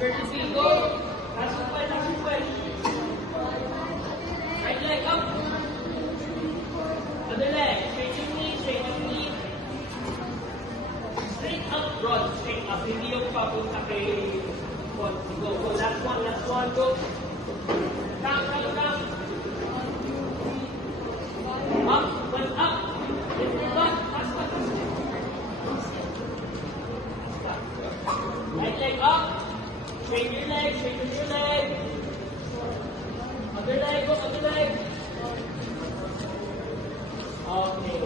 Vertical, go. Last one, last one. Right leg up. Other leg, straight your knee, straight your knee. Straight up, broad, straight up. Hindi yung papunta kay go, go. Last one, go. Down. Up, one up. Lift your butt. Last one. Right leg up. Straighten your leg, straighten your leg. Other leg, go, other leg. Okay,